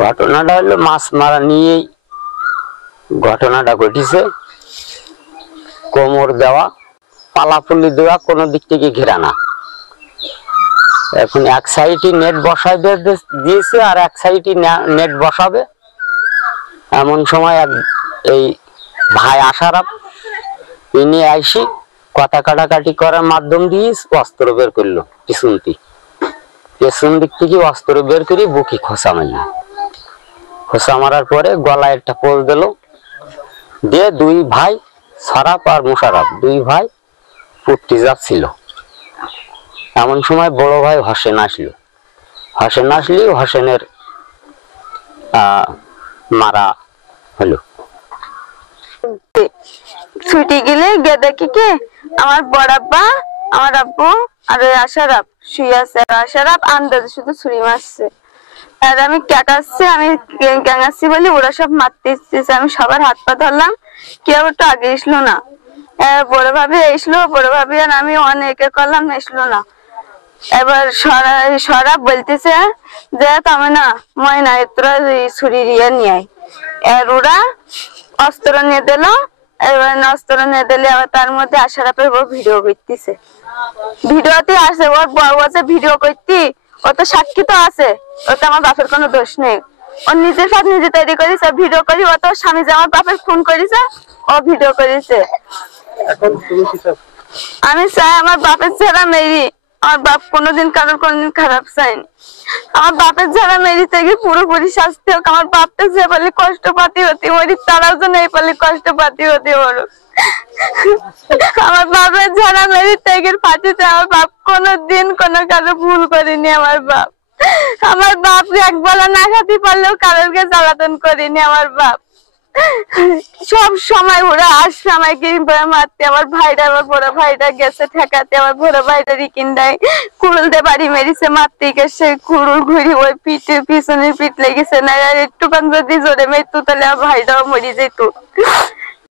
ঘটনাটা হলো মাছ মারা নিয়েই ঘটনাটা ঘটেছে। কোমর দেওয়া, পালাপুলি দেওয়া, কোনো দিক থেকে ঘেরা না। এখন এক সাইডে নেট বসাই দিয়েছে আর এক সাইডে নেট বসাবে। এমন সময় এই ভাই আশারাফ ইনি আইসি কথা কাটাকাটি করার মাধ্যম দিয়ে অস্ত্র বের করলো। পেছন দিক থেকে অস্ত্র বের করে বুকি খোঁচা মারল। খোঁচা মারার পরে গলায় একটা পোজ দিল, দিয়ে দুই ভাই শরাফ আর মুশারফ দুই ভাই পড়তে যাচ্ছিল। এমন সময় বড় ভাই হোসেন আসলো। হোসেনের মারা হলো। ছুটি গেলে গিয়ে দেখি কি আমার বড় আব্বা, আমার আব্বু আর ওই আশারাফ শুয়ে আছে। আশারাফ আন্দাজে শুধু ছুরি মারছে। আর আমি ক্যাঙাচ্ছি বলে ওরা সব মারতে এসেছে। আমি সবার হাত পা ধরলাম, কেউ একটু আগে এসলো না। বড় ভাবি এসলো, বড় ভাবি আর আমি অনেকে করলাম, এসলো না। এবার সরাব বলতেছে যে তুমি না ময়না তোরা ছুরি দিয়ে নিয়ে আয়। ওরা অস্ত্র নিয়ে দিল। এবার অস্ত্র নিয়ে দিলে আবার তার মধ্যে আশারাফের বউ ভিডিও করতেছে। ভিডিওতে আছে ওর বউ আছে ভিডিও করতে, ও তো সাক্ষী তো আছে, ওতে আমার বাপের কোনো দোষ নেই। ও নিজের সব নিজে তৈরি করেছে, ভিডিও করি। ও তো স্বামী যে আমার বাপের ফোন করেছে, ও ভিডিও করেছে। আমি চাই আমার বাপের ছেড়া মেরি, আমার বাপ কোনোদিন কারোর কোনোদিন খারাপ চাইনি। আমার বাপের যারা মেরি থেকে পুরোপুরি শাস্তি হোক। আমার বাপটা যে পারলে কষ্ট পাতি হতে মরি, তারাও যেন এই পারলে কষ্ট পাতি হতে মরুক। আমার বাপের যারা মেরি থেকে ফাঁসিতে আমার বাপ কোনোদিন কোনো কারো ভুল করেনি। আমার বাপ একবেলা না খাতে পারলেও কারোরকে জ্বালাতন করেনি। আমার বাপ সব সময় ওরা আসছে আমাকে মারতে। আমার বড় ভাইটা গেছে ঠেকাতে, আমার বড় ভাইটা রিকিন দেয় কুড়ুল দিয়ে বাড়ি মেরেছে, মারতে গেছে কুড়ুল ঘুরি ওই পিঠে পিছনের পিঠ লেগেছে না। আর একটুখান যদি জোরে মেরতো তাহলে আমার ভাইটাও মরি যেত।